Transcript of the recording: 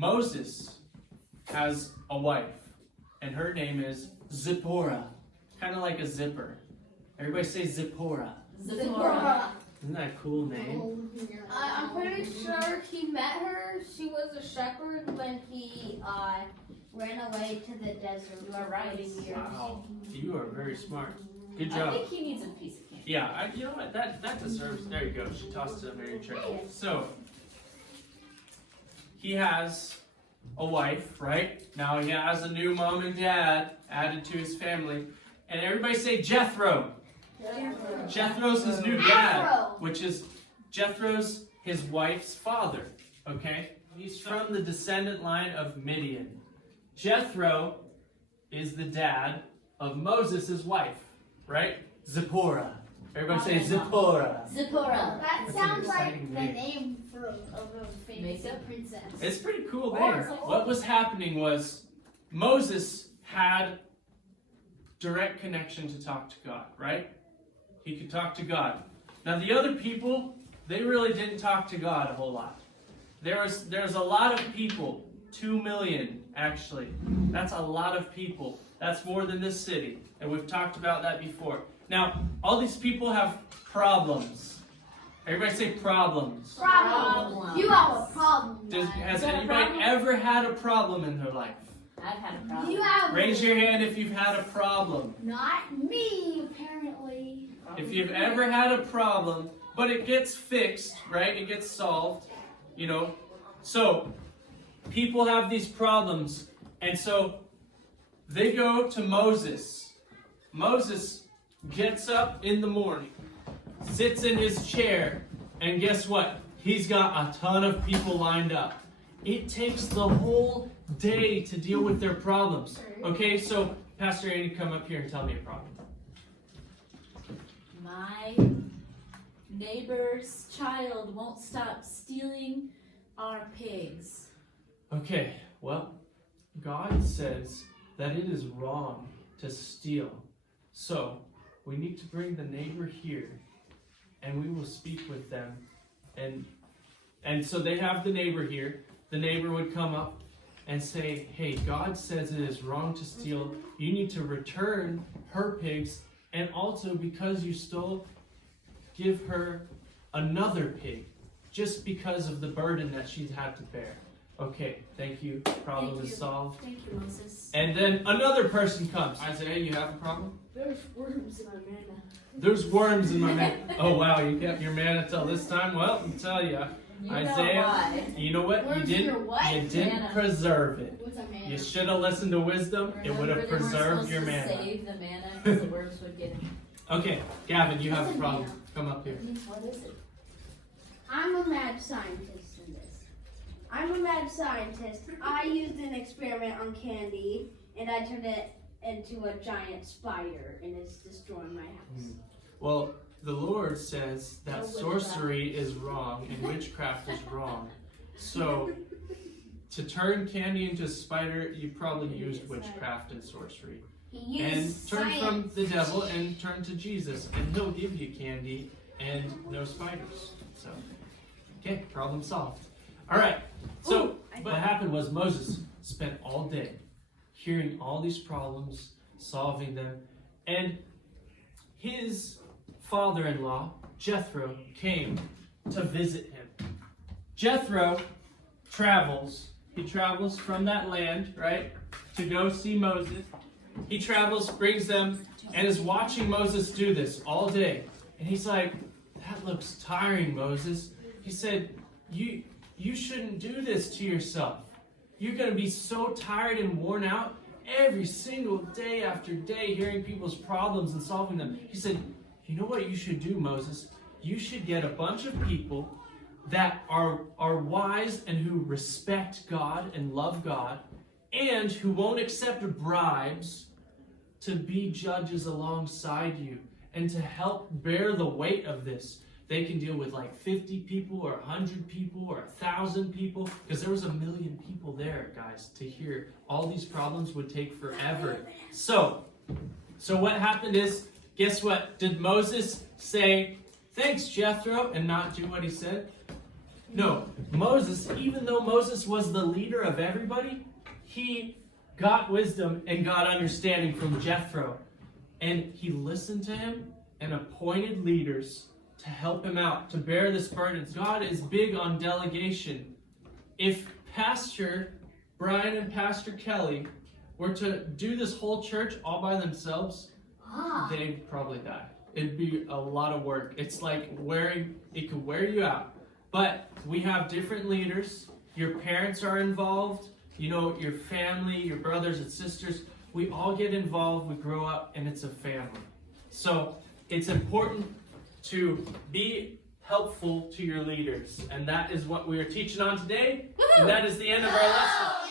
Moses has a wife, and her name is Zipporah. Kind of like a zipper. Everybody say Zipporah. Zipporah. Isn't that a cool name? I'm pretty sure he met her. She was a shepherd when he ran away to the desert. You are right. Wow, you are very smart. Good I job. think he needs a piece of candy. Yeah, you know what? That deserves. There you go. She tossed it a Mary Trick. So he has a wife, right? Now he has a new mom and dad added to his family, and everybody say Jethro. Jethro's his new dad, which is Jethro's his wife's father. Okay, he's from the descendant line of Midian. Jethro is the dad of Moses' wife, right? Zipporah. Everybody say Zipporah. Zipporah. That That's sounds an like exciting the name. name for a famous princess. It's a pretty cool name. What was happening was Moses had direct connection to talk to God, right? He could talk to God. Now the other people, they really didn't talk to God a whole lot. There's a lot of people, 2 million actually. That's a lot of people. That's more than this city. And we've talked about that before. Now, all these people have problems. Everybody say problems. Problem. You have a problem. Has anybody ever had a problem in their life? I've had a problem. You have Raise your hand if you've had a problem. not me, apparently. If you've ever had a problem, but it gets fixed, right? It gets solved, you know. So, people have these problems, and so they go to Moses. Moses gets up in the morning, sits in his chair, and guess what? He's got a ton of people lined up. It takes the whole day to deal with their problems. Okay, so Pastor Andy, come up here and tell me a problem. My neighbor's child won't stop stealing our pigs. Okay, well, God says that it is wrong to steal. So, we need to bring the neighbor here, and we will speak with them. And so they have the neighbor here. The neighbor would come up and say, hey, God says it is wrong to steal. You need to return her pigs, and also because you stole, give her another pig, just because of the burden that she's had to bear. Okay, thank you. Problem is solved. Thank you, Moses. And then another person comes. Isaiah, you have a problem? There's worms in my manna. There's worms in my manna. Oh, wow, you kept your manna till this time? Well, I'll tell you. You Isaiah, know why. you know what? Worms You in your didn't, what? you didn't Manna. preserve it. What's a manna? You should have listened to wisdom. It would have Remember, they weren't preserved your supposed to manna. save the manna because the worms would get it. Okay, Gavin, you have What's a a problem. manna? Come up here. What is it? I'm a mad scientist in this. I'm a mad scientist. I used an experiment on candy, and I turned it into a giant spider, and it's destroying my house. Well, the Lord says that No witchcraft. sorcery is wrong and witchcraft is wrong. So, to turn candy into a spider, you probably used witchcraft and sorcery. He And used turn science. from the devil and turn to Jesus, and he'll give you candy and no spiders. So, okay, problem solved. All right. So, what happened was Moses spent all day hearing all these problems, solving them, and his father-in-law, Jethro, came to visit him. Jethro travels. He travels from that land, right, to go see Moses. He travels, brings them, and is watching Moses do this all day. And he's like, that looks tiring, Moses. He said, you shouldn't do this to yourself. You're going to be so tired and worn out every single day after day hearing people's problems and solving them. He said, you know what you should do, Moses? You should get a bunch of people that are wise and who respect God and love God and who won't accept bribes to be judges alongside you and to help bear the weight of this. They can deal with like 50 people or 100 people or 1,000 people, because there was 1 million people there, guys, to hear all these problems would take forever. So what happened is, guess what? Did Moses say, thanks, Jethro, and not do what he said? No, Moses, even though Moses was the leader of everybody, he got wisdom and got understanding from Jethro. And he listened to him and appointed leaders to help him out, to bear this burden. God is big on delegation. If Pastor Brian and Pastor Kelly were to do this whole church all by themselves, they'd probably die. It'd be a lot of work. It's like it could wear you out. But we have different leaders. Your parents are involved. You know, your family, your brothers and sisters. We all get involved. We grow up, and it's a family. So it's important to be helpful to your leaders. And that is what we are teaching on today. And that is the end of our lesson.